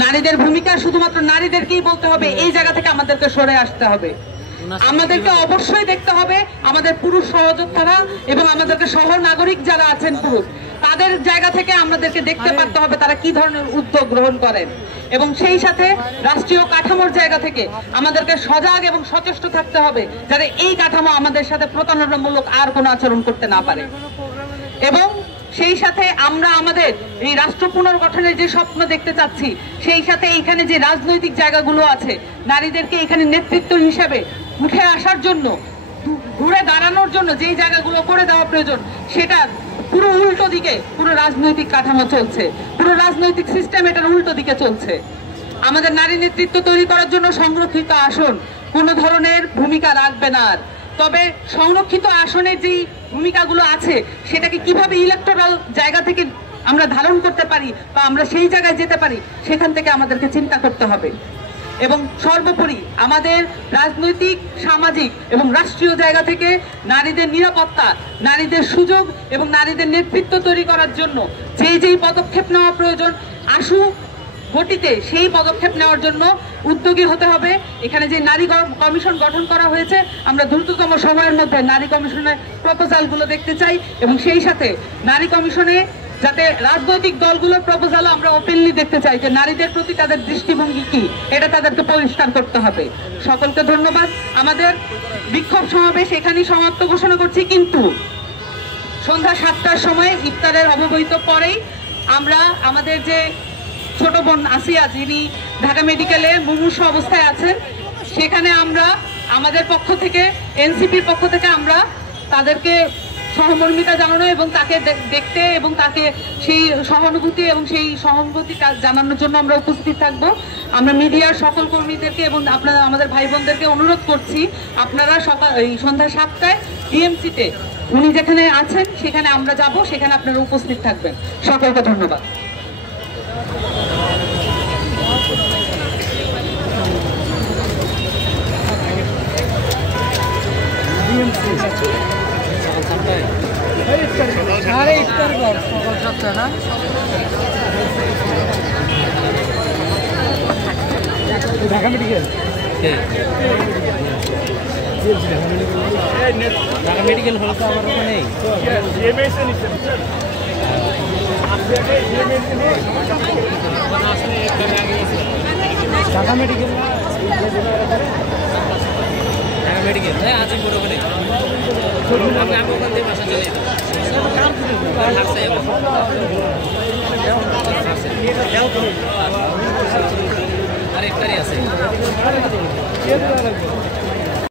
নারীদের ভূমিকা শুধুমাত্র নারীদেরকেই বলতে হবে, এই জায়গা থেকে আমাদেরকে সরে আসতে হবে। আমাদেরকে অবশ্যই দেখতে হবে আমাদের পুরুষ সহযোদ্ধারা এবং আমাদেরকে সহ নাগরিক যারা আছেন পুরুষ, তাদের জায়গা থেকে আমাদেরকে দেখতে পারতে হবে তারা কি ধরনের উদ্যোগ গ্রহণ করেন, এবং সেই সাথে রাষ্ট্রীয় কাঠামোর জায়গা থেকে আমাদেরকে সজাগ এবং সচেষ্ট থাকতে হবে যাতে এই কাঠামো আমাদের সাথে প্রতারণামূলক আর কোনো আচরণ করতে না পারে। এবং সেই সাথে আমরা আমাদের এই রাষ্ট্র পুনর্গঠনের যে স্বপ্ন দেখতে চাচ্ছি, সেই সাথে এইখানে যে রাজনৈতিক জায়গাগুলো আছে নারীদেরকে এখানে নেতৃত্ব হিসেবে উঠে আসার জন্য, ঘুরে দাঁড়ানোর জন্য যেই জায়গাগুলো করে দেওয়া প্রয়োজন, সেটা পুরো উল্টো দিকে পুরো রাজনৈতিক কাঠামো চলছে, পুরো রাজনৈতিক সিস্টেম এটার উল্টো দিকে চলছে। আমাদের নারী নেতৃত্ব তৈরি করার জন্য সংরক্ষিত আসন কোনো ধরনের ভূমিকা রাখবে না। তবে সংরক্ষিত আসনের যেই ভূমিকাগুলো আছে সেটাকে কিভাবে ইলেকটোরাল জায়গা থেকে আমরা ধারণ করতে পারি বা আমরা সেই জায়গায় যেতে পারি, সেখান থেকে আমাদেরকে চিন্তা করতে হবে। এবং সর্বোপরি আমাদের রাজনৈতিক, সামাজিক এবং রাষ্ট্রীয় জায়গা থেকে নারীদের নিরাপত্তা, নারীদের সুযোগ এবং নারীদের নেতৃত্ব তৈরি করার জন্য যেই পদক্ষেপ নেওয়া প্রয়োজন আশু গতিতে সেই পদক্ষেপ নেওয়ার জন্য উদ্যোগী হতে হবে। এখানে যে নারী কমিশন গঠন করা হয়েছে, আমরা দ্রুততম সময়ের মধ্যে নারী কমিশনের প্রপোজালগুলো দেখতে চাই, এবং সেই সাথে নারী কমিশনে যাতে রাজনৈতিক দলগুলোর প্রপোজালও আমরা ওপেনলি দেখতে চাই যে নারীদের প্রতি তাদের দৃষ্টিভঙ্গি কি, এটা তাদেরকে পরিষ্কার করতে হবে। সকলকে ধন্যবাদ। আমাদের বিক্ষোভ সমাবেশ এখানেই সমাপ্ত ঘোষণা করছি, কিন্তু সন্ধ্যা 7টার সময় ইফতারের অবহিত পরেই আমরা আমাদের যে ছোট বোন আসিয়া, যিনি ঢাকা মেডিকেলে মুমূর্ষু অবস্থায় আছেন, সেখানে আমরা আমাদের পক্ষ থেকে, এনসিপির পক্ষ থেকে আমরা তাদেরকে সহমর্মিতা জানানো এবং তাকে দেখতে এবং তাকে সেই সহানুভূতি এবং সেই সহানুভূতি জানানোর জন্য আমরা উপস্থিত থাকব। আমরা মিডিয়ার সকল কর্মীদেরকে এবং আপনারা আমাদের ভাই বোনদেরকে অনুরোধ করছি, আপনারা সন্ধ্যা 7টায় ডিএমসিতে উনি যেখানে আছেন সেখানে আমরা যাব, সেখানে আপনারা উপস্থিত থাকবেন। সকলকে ধন্যবাদ। ঢাকা মেডিকেল, ঢাকা মেডিকেল হলো তো আমার ওখানে নেই। ঢাকা মেডিকেল না, ঢাকা মেডিকেল আজিমপুর ওখানে আমি ওখান থেকে বাসা চলে যেতাম। আর ইফতারি আছে।